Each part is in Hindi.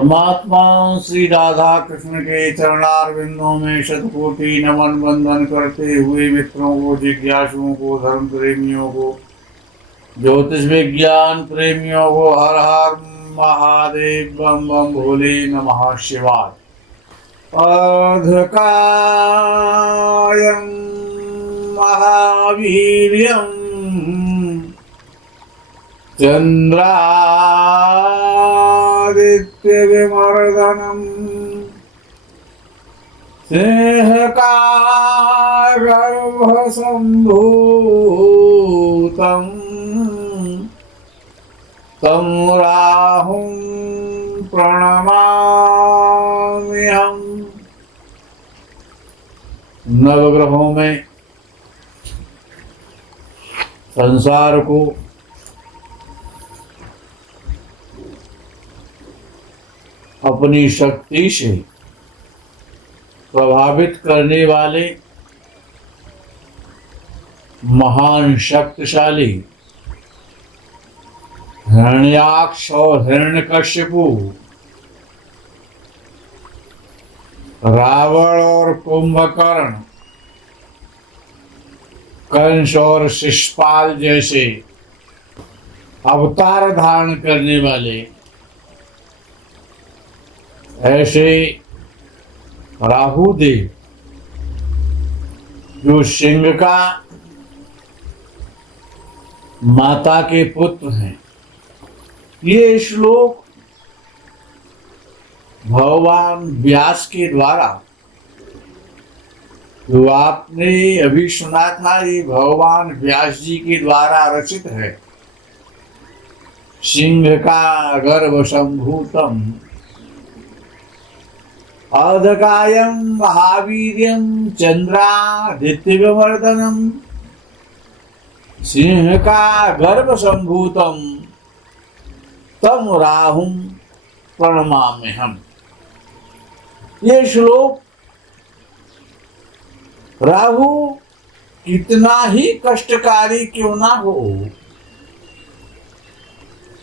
परमात्मा श्री राधा कृष्ण के चरणारविंदों में शतकोटि नमन बंदन करते हुए मित्रों को, जिज्ञासुओं को, धर्म प्रेमियों को, ज्योतिष विज्ञान प्रेमियों को हर हर महादेव, बम बम भोले नमः शिवाय। अर्धकायं महावीर्यं चंद्रादित्यविमर्दनम् सिंहकागर्भसम्भूतं तं राहुं प्रणमाम्यहम्। नवग्रहों में संसार को अपनी शक्ति से प्रभावित करने वाले महान शक्तिशाली हिरण्याक्ष और हिरण्यकश्यपु, रावण और कुंभकर्ण, कंस और शिशुपाल जैसे अवतार धारण करने वाले ऐसे राहु देव, जो सिंह का माता के पुत्र हैं, ये श्लोक भगवान व्यास के द्वारा, जो आपने अभी सुना था, ये भगवान व्यास जी के द्वारा रचित है। सिंह का गर्भ संभूतम अर्धकायं महावीर्यं चंद्रादित्यविमर्दनम् सिंह का गर्भ संभूतम तम राहुं प्रणमाम्यहम्। ये श्लोक राहु कितना ही कष्टकारी क्यों ना हो,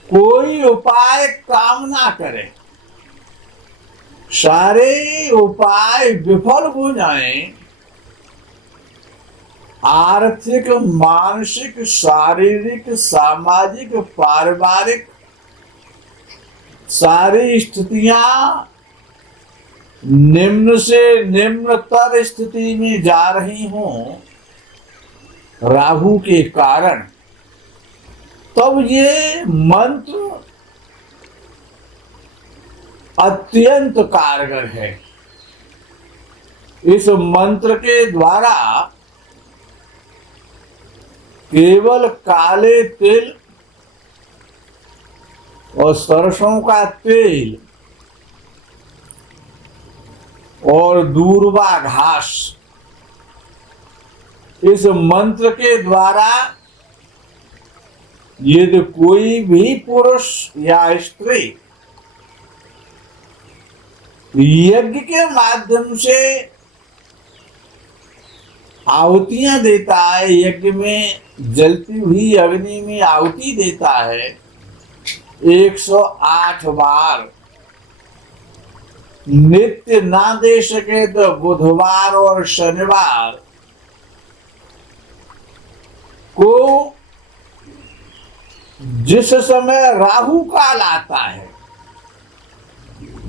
कोई उपाय काम ना करे, सारे उपाय विफल हो जाएं, आर्थिक, मानसिक, शारीरिक, सामाजिक, पारिवारिक सारी स्थितियां निम्न से निम्नतर स्थिति में जा रही हों राहु के कारण, तब ये मंत्र अत्यंत कारगर है। इस मंत्र के द्वारा केवल काले तिल और सरसों का तेल और दूर्वा घास, इस मंत्र के द्वारा यदि कोई भी पुरुष या स्त्री यज्ञ के माध्यम से आहुतियां देता है, यज्ञ में जलती हुई अग्नि में आहुति देता है 108 बार, नित्य ना दे सके तो बुधवार और शनिवार को, जिस समय राहु काल आता है,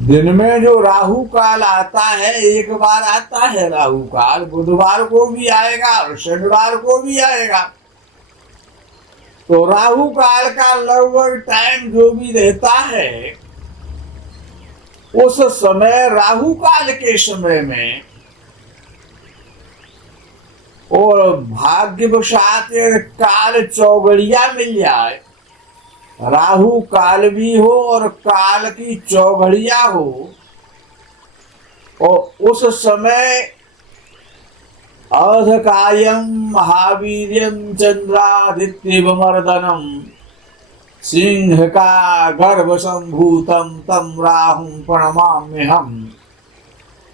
दिन में जो राहु काल आता है, एक बार आता है राहु काल, बुधवार को भी आएगा और शनिवार को भी आएगा। तो राहु काल का लगभग टाइम जो भी रहता है, उस समय राहु काल के समय में, और भाग्यवशात काल चौघड़िया मिल जाए, राहु काल भी हो और काल की चौघड़िया हो, और उस समय अर्धकायं महावीर्यं चंद्रादित्यविमर्दनम् सिंह का गर्भ संभूतम तम राहुं प्रणमाम्यहम्।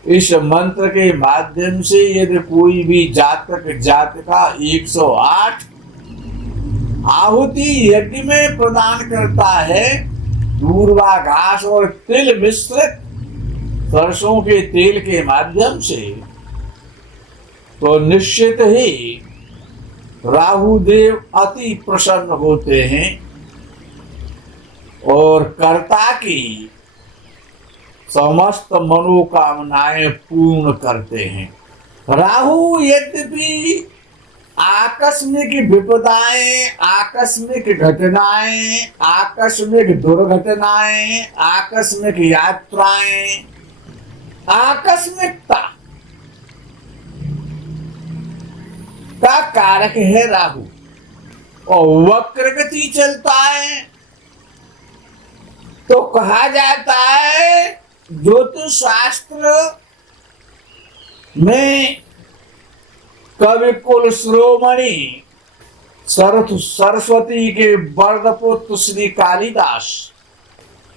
इस मंत्र के माध्यम से यदि कोई भी जातक जातिका 108 आहुति यज्ञ में प्रदान करता है, दूर्वा घास और तिल मिश्रित सरसों के तेल के माध्यम से, तो निश्चित ही राहु देव अति प्रसन्न होते हैं और कर्ता की समस्त मनोकामनाएं पूर्ण करते हैं। राहु यद्यपि आकस्मिक विपदाएं, आकस्मिक घटनाएं, आकस्मिक दुर्घटनाएं, आकस्मिक यात्राएं, आकस्मिकता का कारक है राहु, और वक्र गति चलता है। तो कहा जाता है ज्योतिष शास्त्र में कवि कुल श्रोमणी सरस्वती के वरदपुत्र श्री कालिदास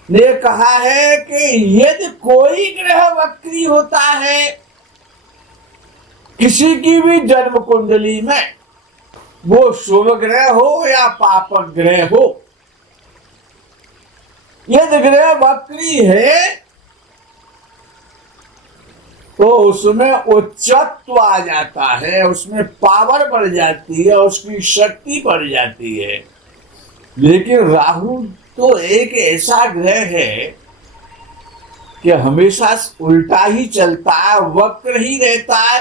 ने कहा है कि यदि कोई ग्रह वक्री होता है किसी की भी जन्म कुंडली में, वो शुभ ग्रह हो या पापक ग्रह हो, यदि ग्रह वक्री है तो उसमें उच्चत्व आ जाता है, उसमें पावर बढ़ जाती है, उसकी शक्ति बढ़ जाती है। लेकिन राहु तो एक ऐसा ग्रह है कि हमेशा उल्टा ही चलता है, वक्र ही रहता है।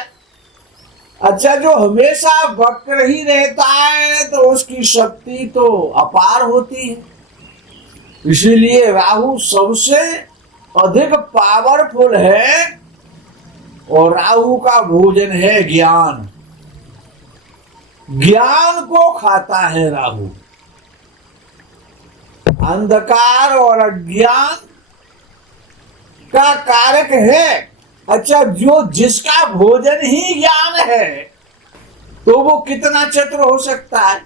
अच्छा, जो हमेशा वक्र ही रहता है तो उसकी शक्ति तो अपार होती है। इसीलिए राहु सबसे अधिक पावरफुल है, और राहु का भोजन है ज्ञान। ज्ञान को खाता है राहु। अंधकार और अज्ञान का कारक है। अच्छा, जो जिसका भोजन ही ज्ञान है तो वो कितना चतुर हो सकता है।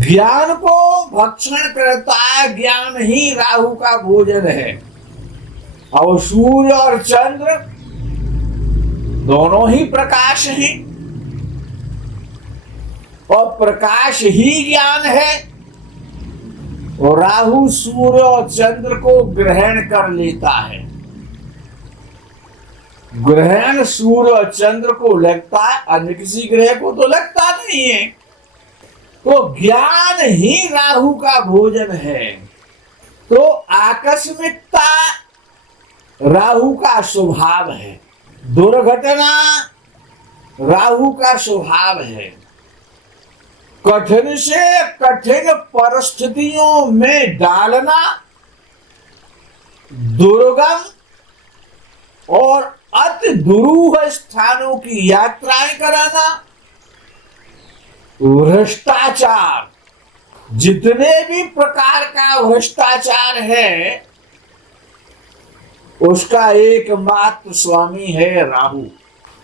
ज्ञान को भक्षण करता है, ज्ञान ही राहु का भोजन है। और सूर्य और चंद्र दोनों ही प्रकाश हैं, और प्रकाश ही ज्ञान है। और राहु सूर्य और चंद्र को ग्रहण कर लेता है। ग्रहण सूर्य और चंद्र को लगता है, अन्य किसी ग्रह को तो लगता नहीं है। तो ज्ञान ही राहु का भोजन है। तो आकस्मिकता राहु का स्वभाव है, दुर्घटना राहु का स्वभाव है। कठिन से कठिन परिस्थितियों में डालना, दुर्गम और अति दुरूह स्थानों की यात्राएं कराना, भ्रष्टाचार, जितने भी प्रकार का भ्रष्टाचार है उसका एकमात्र स्वामी है राहु।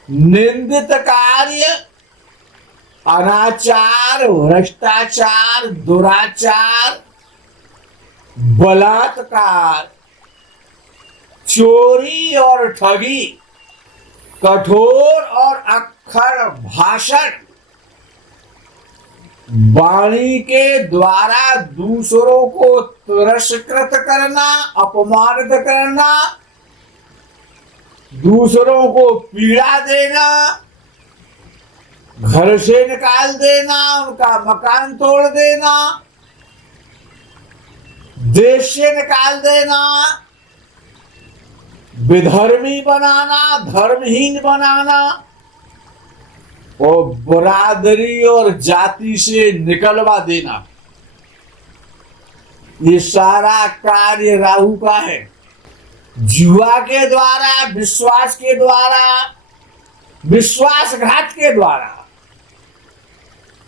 निंदित कार्य, अनाचार, भ्रष्टाचार, दुराचार, बलात्कार, चोरी और ठगी, कठोर और अक्खर भाषण, वाणी के द्वारा दूसरों को तिरस्कृत करना, अपमानित करना, दूसरों को पीड़ा देना, घर से निकाल देना, उनका मकान तोड़ देना, देश से निकाल देना, विधर्मी बनाना, धर्महीन बनाना, और बरादरी और जाति से निकलवा देना, ये सारा कार्य राहु का है। जुआ के द्वारा, विश्वास के द्वारा, विश्वासघात के द्वारा,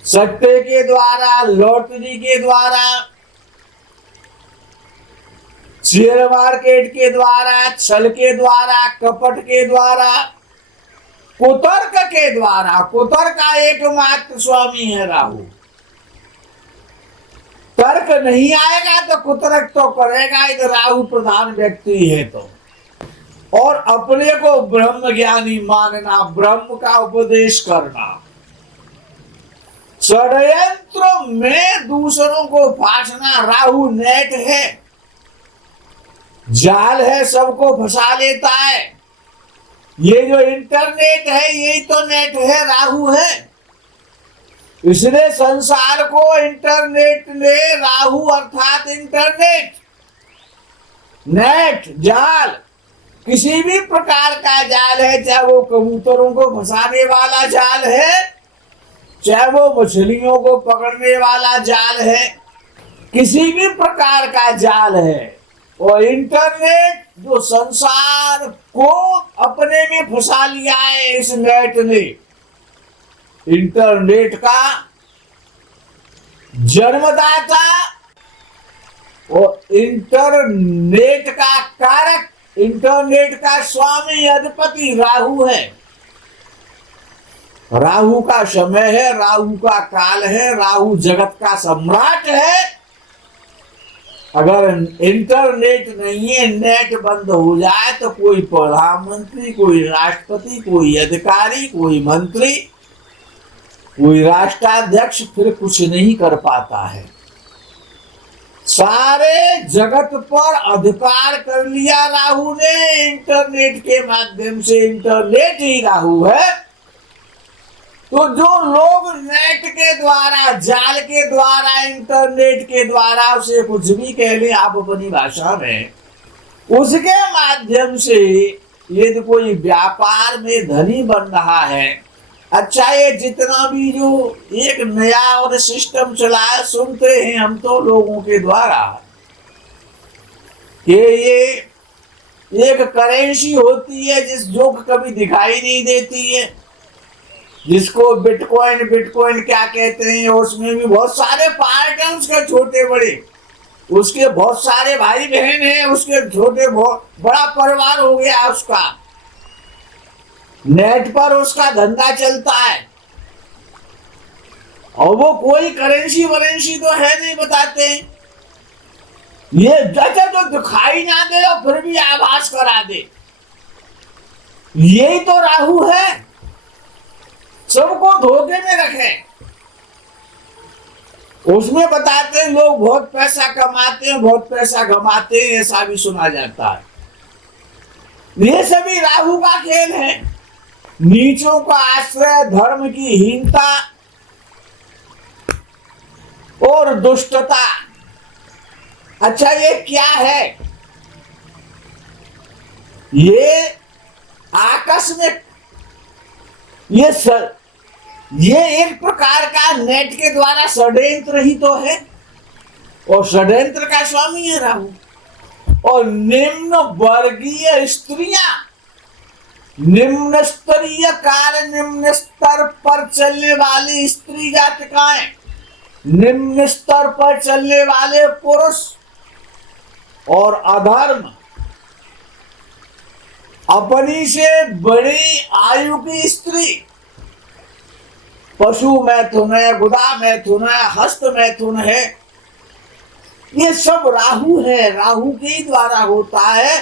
सट्टे के द्वारा, लॉटरी के द्वारा, शेयर मार्केट के द्वारा, छल के द्वारा, कपट के द्वारा, कुतर्क के द्वारा। कुतर्क का एकमात्र स्वामी है राहु। तर्क नहीं आएगा तो कुतर्क तो करेगा, इधर राहु प्रधान व्यक्ति है तो। और अपने को ब्रह्म ज्ञानी मानना, ब्रह्म का उपदेश करना, षड्यंत्र में दूसरों को फांसना राहु नेट है। जाल है, सबको फंसा लेता है। ये जो इंटरनेट है यही तो नेट है, राहु है। इसने संसार को इंटरनेट ने, राहु अर्थात इंटरनेट, नेट, जाल, किसी भी प्रकार का जाल है, चाहे वो कबूतरों को फंसाने वाला जाल है, चाहे वो मछलियों को पकड़ने वाला जाल है, किसी भी प्रकार का जाल है। और इंटरनेट जो संसार को अपने में फंसा लिया है इस नेट ने, इंटरनेट का जन्मदाता और इंटरनेट का कारक, इंटरनेट का स्वामी अधिपति राहु है। राहु का समय है, राहु का काल है, राहु जगत का सम्राट है। अगर इंटरनेट नहीं है, नेट बंद हो जाए तो कोई प्रधानमंत्री, कोई राष्ट्रपति, कोई अधिकारी, कोई मंत्री, कोई राष्ट्राध्यक्ष फिर कुछ नहीं कर पाता है। सारे जगत पर अधिकार कर लिया राहु ने इंटरनेट के माध्यम से। इंटरनेट ही राहु है। तो जो लोग नेट के द्वारा, जाल के द्वारा, इंटरनेट के द्वारा, उसे कुछ भी कह लें आप अपनी भाषा में, उसके माध्यम से यदि कोई व्यापार में धनी बन रहा है, अच्छा ये जितना भी जो एक नया और सिस्टम चला है, सुनते हैं हम तो लोगों के द्वारा कि ये एक करेंसी होती है जो कभी दिखाई नहीं देती है, जिसको बिटकॉइन, बिटकॉइन क्या कहते हैं। उसमें भी बहुत सारे पार्ट हैं उसके, छोटे बड़े, उसके बहुत सारे भाई बहन हैं, उसके छोटे बहुत बड़ा परिवार हो गया उसका। नेट पर उसका धंधा चलता है और वो कोई करेंसी वरेंसी तो है नहीं बताते। ये जैसे तो दिखाई ना दे और फिर भी आभास करा दे, यही तो राहु है, सबको धोखे में रखे। उसमें बताते हैं लोग बहुत पैसा कमाते हैं, बहुत पैसा कमाते हैं, ऐसा भी सुना जाता है। ये सभी राहु का खेल है। नीचों का आश्रय, धर्म की हीनता और दुष्टता। अच्छा ये क्या है? ये आकस्मिक, ये एक प्रकार का नेट के द्वारा षड्यंत्र ही तो है, और षड्यंत्र का स्वामी है राहु। और निम्न वर्गीय स्त्रियां, निम्न स्तरीय कार्य, निम्न स्तर पर चलने वाली स्त्री जातिकाएं, निम्न स्तर पर चलने वाले पुरुष और अधर्म, अपनी से बड़ी आयु की स्त्री, पशु मैथुन है, गुदा मैथुन है, हस्त मैथुन है, ये सब राहु है। राहु के द्वारा होता है।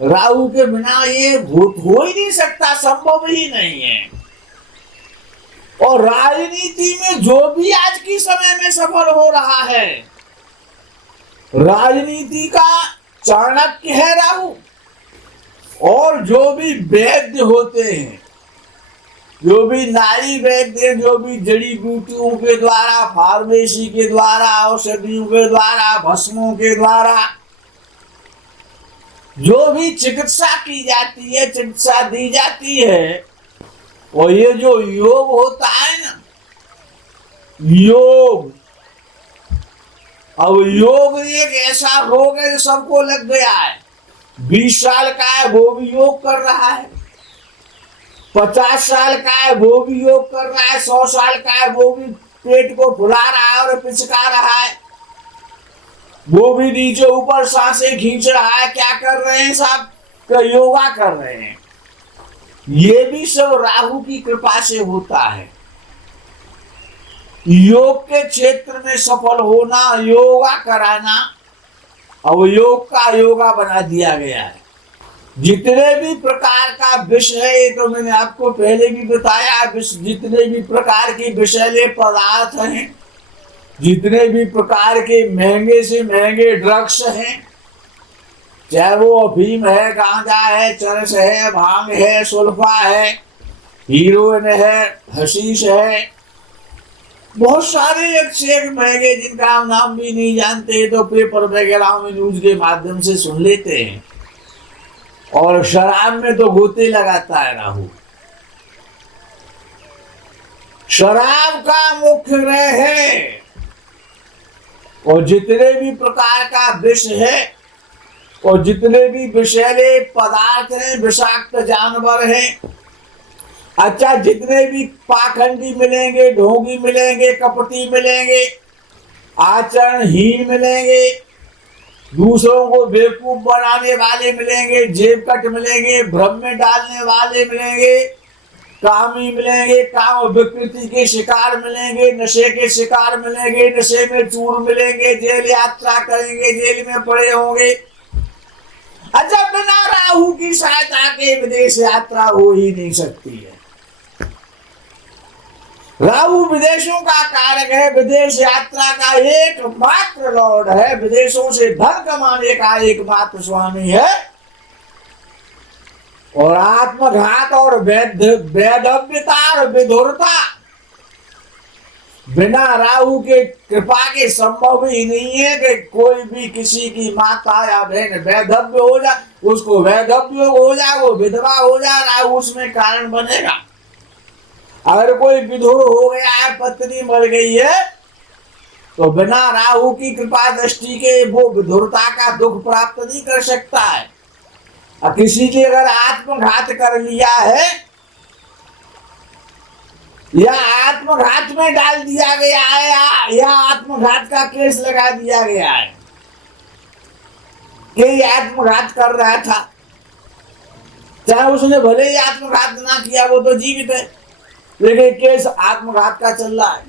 राहु के बिना ये हो ही नहीं सकता, संभव ही नहीं है। और राजनीति में जो भी आज की समय में सफल हो रहा है, राजनीति का चाणक्य है राहु। और जो भी वैद्य होते हैं, जो भी नारी वैद्य, जो भी जड़ी बूटियों के द्वारा, फार्मेसी के द्वारा, औषधियों के द्वारा, भस्मों के द्वारा जो भी चिकित्सा की जाती है, चिकित्सा दी जाती है, और ये जो योग होता है ना, योग, अब योग एक ऐसा रोग है जो सबको लग गया है। 20 साल का है वो भी योग कर रहा है, 50 साल का है वो भी योग कर रहा है, 100 साल का है वो भी पेट को फुला रहा है और पिचका रहा है, वो भी नीचे ऊपर सांसें खींच रहा है। क्या कर रहे हैं साहब? योगा कर रहे हैं। ये भी सब राहु की कृपा से होता है। योग के क्षेत्र में सफल होना, योगा कराना, अब योग का योगा बना दिया गया है। जितने भी प्रकार का विष है, ये तो मैंने आपको पहले भी बताया, जितने भी प्रकार के विषैले पदार्थ हैं, जितने भी प्रकार के महंगे से महंगे ड्रग्स हैं, चाहे वो अफीम है, गांजा है, चरस है, भांग है, सुल्फा है, हीरोइन है, हशीश है, बहुत सारे एक से एक महंगे जिनका हम नाम भी नहीं जानते, तो पेपर वगैरह में न्यूज के माध्यम से सुन लेते हैं। और शराब में तो गोते लगाता है राहु। शराब का मुख्य ग्रह है, और जितने भी प्रकार का विष है और जितने भी विषैले पदार्थ हैं, विषाक्त जानवर हैं, अच्छा जितने भी पाखंडी मिलेंगे, ढोंगी मिलेंगे, कपटी मिलेंगे, आचरणहीन मिलेंगे, दूसरों को बेवकूफ बनाने वाले मिलेंगे, जेब कट मिलेंगे, भ्रम में डालने वाले मिलेंगे, कामी मिलेंगे, काम विकृति के शिकार मिलेंगे, नशे के शिकार मिलेंगे, नशे में चूर मिलेंगे, जेल यात्रा करेंगे, जेल में पड़े होंगे। अच्छा बिना राहु की सहायता के विदेश यात्रा हो ही नहीं सकती है। राहु विदेशों का कारक है, विदेश यात्रा का एकमात्र लॉर्ड है, विदेशों से धन कमाने का एकमात्र स्वामी है। और आत्मघात और वैधव्यता और विधुरता बिना राहु के कृपा के संभव ही नहीं है कि कोई भी किसी की माता या बहन वैधव्य हो जाए, उसको वैधव्य हो जाए, वो विधवा हो जाए, राहु उसमें कारण बनेगा। अगर कोई विधुर हो गया है, पत्नी मर गई है, तो बिना राहु की कृपा दृष्टि के वो विधुरता का दुख प्राप्त नहीं कर सकता है। और किसी ने अगर आत्मघात कर लिया है या आत्मघात में डाल दिया गया है या आत्मघात का केस लगा दिया गया है कि ये आत्मघात कर रहा था, चाहे उसने भले ही आत्मघात ना किया, वो तो जीवित है, लेकिन केस आत्मघात का चल रहा है।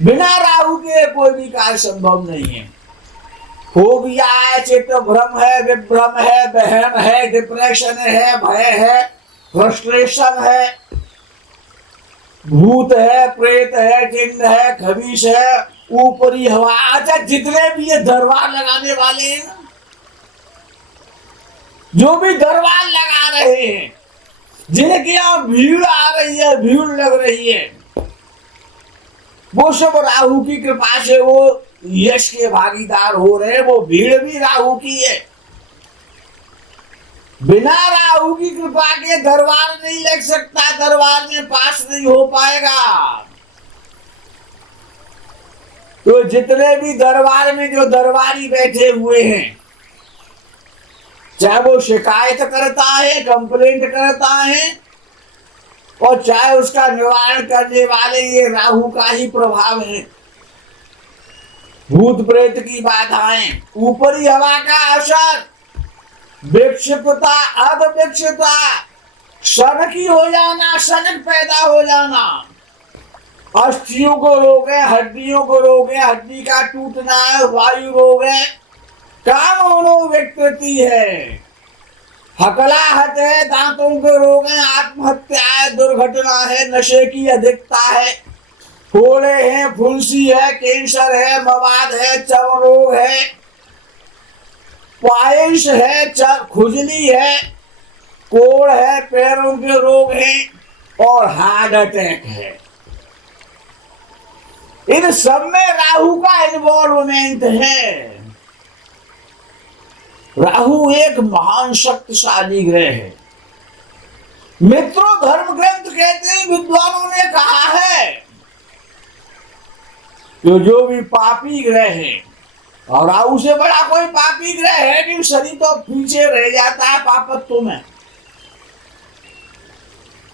बिना राहु के कोई भी कार्य संभव नहीं है। फोबिया है, चित्त भ्रम है, विभ्रम है, बहम है, डिप्रेशन है, भय है, फ्रस्ट्रेशन है, भूत है, प्रेत है, जिन्न है, खबीश है, ऊपरी हवा। अच्छा जितने भी ये दरबार लगाने वाले हैं ना, जो भी दरबार लगा रहे हैं, जिनके यहाँ भीड़ आ रही है, भीड़ लग रही है, वो सब राहु की कृपा से वो यश के भागीदार हो रहे हैं। वो भीड़ भी राहु की है। बिना राहु की कृपा के दरबार नहीं लग सकता, दरबार में पास नहीं हो पाएगा। तो जितने भी दरबार में जो दरबारी बैठे हुए हैं, चाहे वो शिकायत करता है, कंप्लेंट करता है, और चाहे उसका निवारण करने वाले ये राहु का ही प्रभाव है। भूत प्रेत की बाधाएं, ऊपरी हवा का असर, विक्षिप्तता, अधविक्षिप्तता, सनकी हो जाना, सनक पैदा हो जाना, अस्थियों को रोग है, हड्डियों को रोग है, हड्डी का टूटना है, वायु रोग है, काम मनोविकृति है, हकलाहट है, दांतों के रोग है, आत्महत्या है, दुर्घटना है, नशे की अधिकता है, फोड़े हैं, फुंसी है, कैंसर है, मवाद है, चर्म रोग है, पायस है, खुजली है, कोढ़ है, पैरों के रोग हैं और हार्ट अटैक है। इन सब में राहु का इन्वॉल्वमेंट है। राहु एक महान शक्तिशाली ग्रह है। मित्रों, धर्म ग्रंथ कहते हैं, विद्वानों ने कहा है कि जो भी पापी ग्रह है, और राहु से बड़ा कोई पापी ग्रह है नहीं, शनि तो पीछे रह जाता है पापत्व में।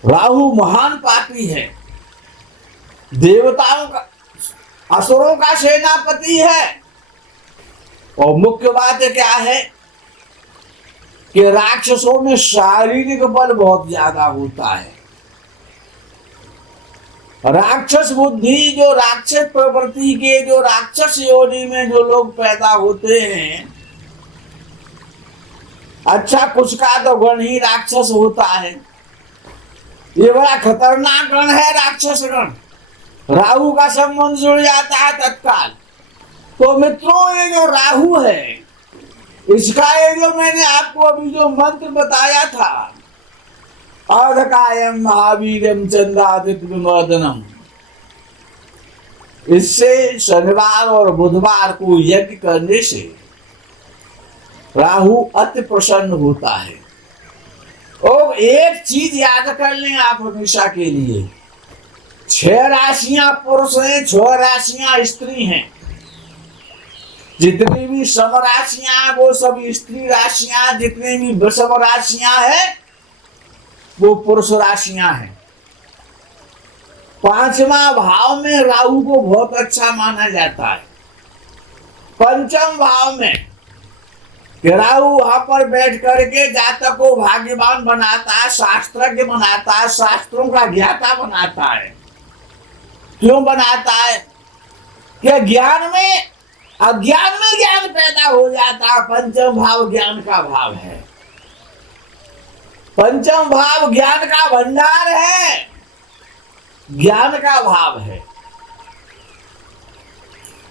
राहु महान पापी है, देवताओं का, असुरों का सेनापति है। और मुख्य बात क्या है कि राक्षसों में शारीरिक बल बहुत ज्यादा होता है। राक्षस बुद्धि, जो राक्षस प्रवृत्ति के, जो राक्षस योनि में जो लोग पैदा होते हैं, अच्छा कुछ का तो गण ही राक्षस होता है। ये बड़ा खतरनाक गण है राक्षस गण। राहु का संबंध जुड़ जाता है तत्काल। तो मित्रों, ये जो राहु है, इसका ये जो मैंने आपको अभी जो मंत्र बताया था, अर्धकायम महावीरम चंद्रादित्य विमोदनम, इससे शनिवार और बुधवार को यज्ञ करने से राहु अति प्रसन्न होता है। और एक चीज याद कर लें आप हमेशा के लिए, 6 राशियां पुरुष हैं, 6 राशियां स्त्री हैं। जितनी भी सम राशियां वो सब स्त्री राशियां, जितनी भी विषम राशियां हैं वो पुरुष राशियां हैं। 5वां भाव में राहु को बहुत अच्छा माना जाता है। 5म भाव में राहु वहां पर बैठ करके जातक को भाग्यवान बनाता है, शास्त्रज्ञ बनाता है, शास्त्रों का ज्ञाता बनाता है। क्यों बनाता है? कि ज्ञान में अज्ञान में ज्ञान पैदा हो जाता है। 5म भाव ज्ञान का भाव है। 5म भाव ज्ञान का भंडार है, ज्ञान का भाव है।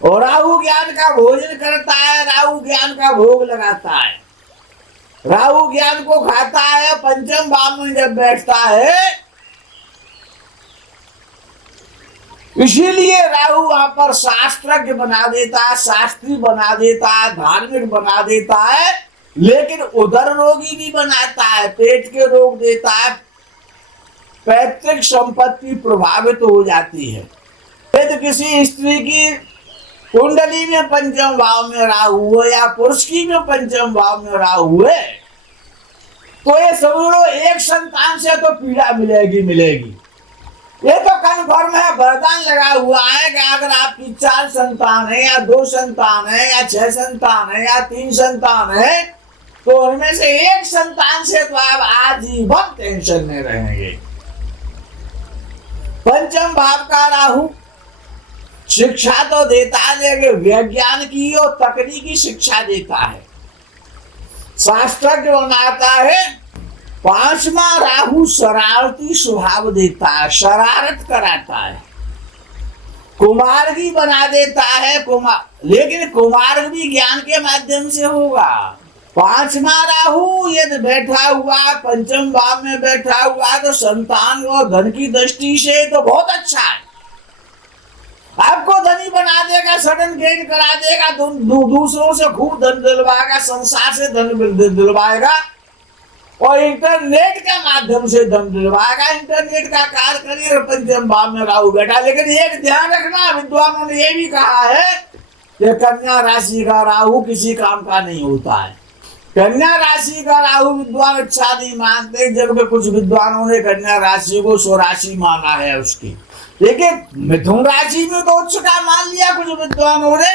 और राहु ज्ञान का भोजन करता है, राहु ज्ञान का भोग लगाता है, राहु ज्ञान को खाता है। 5म भाव में जब बैठता है, इसीलिए राहु वहां पर शास्त्रज्ञ बना देता है, शास्त्री बना देता है, धार्मिक बना देता है, लेकिन उदर रोगी भी बनाता है, पेट के रोग देता है, पैतृक संपत्ति प्रभावित हो जाती है। यदि किसी स्त्री की कुंडली में 5म भाव में राहु है या पुरुष की में 5म भाव में राहु है, तो ये समझो एक संतान से तो पीड़ा मिलेगी। ये तो कन्फर्म है, वरदान लगा हुआ है कि अगर आपकी 4 संतान है या 2 संतान है या 6 संतान है या 3 संतान है, तो उनमें से एक संतान से तो आप आजीवन टेंशन में रहेंगे। 5म भाव का राहु शिक्षा तो देता है, लेकिन विज्ञान की और तकनीकी शिक्षा देता है, शास्त्रज्ञ बनाता है। 5वां राहु शरारती स्वभाव देता है, शरारत कराता है, कुमार्गी बना देता है। लेकिन कुमार्ग भी ज्ञान के माध्यम से होगा। 5वां राहु यदि बैठा हुआ 5म भाव में बैठा हुआ तो संतान और धन की दृष्टि से तो बहुत अच्छा है। आपको धनी बना देगा, सडन गेन करा देगा, दूसरों से खूब धन दिलवाएगा, संसार से धन दिलवाएगा और इंटरनेट के माध्यम से धन दिलवाएगा। इंटरनेट का कार्य करिए 5म भाव में राहु बैठा। लेकिन एक ध्यान रखना, विद्वानों ने ये भी कहा है कि कन्या राशि का राहु किसी काम का नहीं होता है। कन्या राशि का राहु विद्वान अच्छा नहीं मानते, जबकि कुछ विद्वानों ने कन्या राशि को स्वराशि माना है उसकी। लेकिन मिथुन राशि में तो उच्च का मान लिया कुछ विद्वानों ने,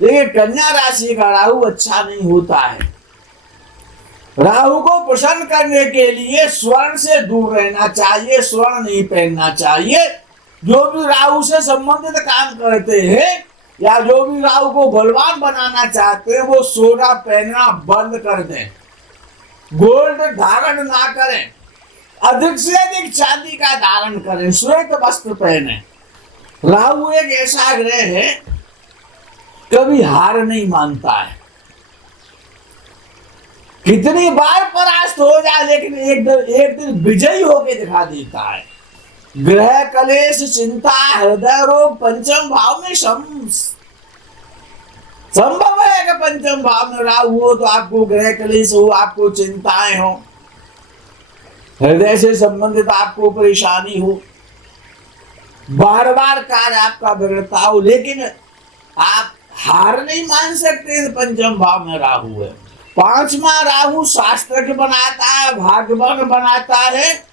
लेकिन कन्या राशि का राहु अच्छा नहीं होता है। राहु को प्रसन्न करने के लिए स्वर्ण से दूर रहना चाहिए, स्वर्ण नहीं पहनना चाहिए। जो भी राहु से संबंधित काम करते हैं या जो भी राहु को बलवान बनाना चाहते हैं, वो सोना पहनना बंद कर दें, गोल्ड धारण ना करें, अधिक से अधिक चांदी का धारण करें, श्वेत वस्त्र पहने। राहु एक ऐसा ग्रह है कभी हार नहीं मानता है, कितनी बार परास्त हो जाए लेकिन एक दिन विजयी होके दिखा देता है। ग्रह कलेश, चिंता, हृदय रोग 5म भाव में संभव है कि 5म भाव में राहु हो तो आपको ग्रह कलेश हो, आपको चिंताएं हो, हृदय से संबंधित आपको परेशानी हो, बार बार कार्य आपका बिगड़ता हो, लेकिन आप हार नहीं मान सकते। 5म भाव में राहु है। 5वां राहु शास्त्रज्ञ बनाता है, भाग्यवान बनाता है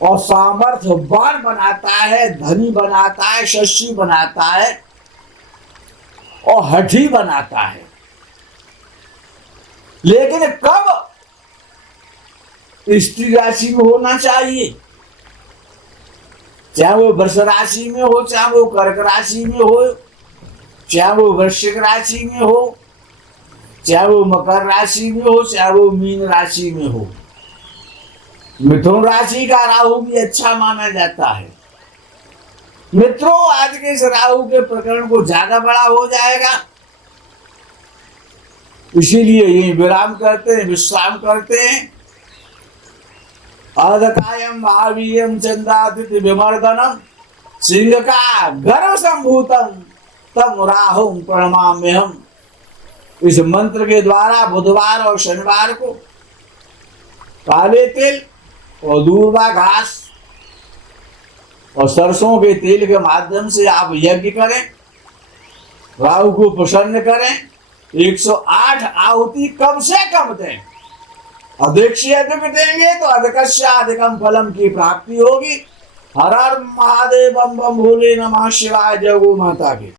और सामर्थ्यवान बनाता है, धनी बनाता है, शशि बनाता है और हठी बनाता है। लेकिन कब स्त्री राशि में होना चाहिए, चाहे वो वृष राशि में हो, चाहे वो कर्क राशि में हो, चाहे वो वृश्चिक राशि में हो, चाहे वो मकर राशि में हो, चाहे वो मीन राशि में हो। मिथुन राशि का राहु भी अच्छा माना जाता है। मित्रों, आज के इस राहु के प्रकरण को ज्यादा बड़ा हो जाएगा इसीलिए ये विराम करते हैं, विश्राम करते हैं। अधकायम भावीयम चंदादित्य विमर्दनम सिंह का गर्भ संभूतम तम राहु प्रणमाम्यहम। इस मंत्र के द्वारा बुधवार और शनिवार को काले तिल और दूर्वा घास और सरसों के तेल के माध्यम से आप यज्ञ करें, राहु को प्रसन्न करें। 108 आहुति कम से कम दें, अधिक से अधिक देंगे तो अधिकस्य अधिकम फलम की प्राप्ति होगी। हर हर महादेव बम बम भोले नमः शिवाय। जय गौ माता की।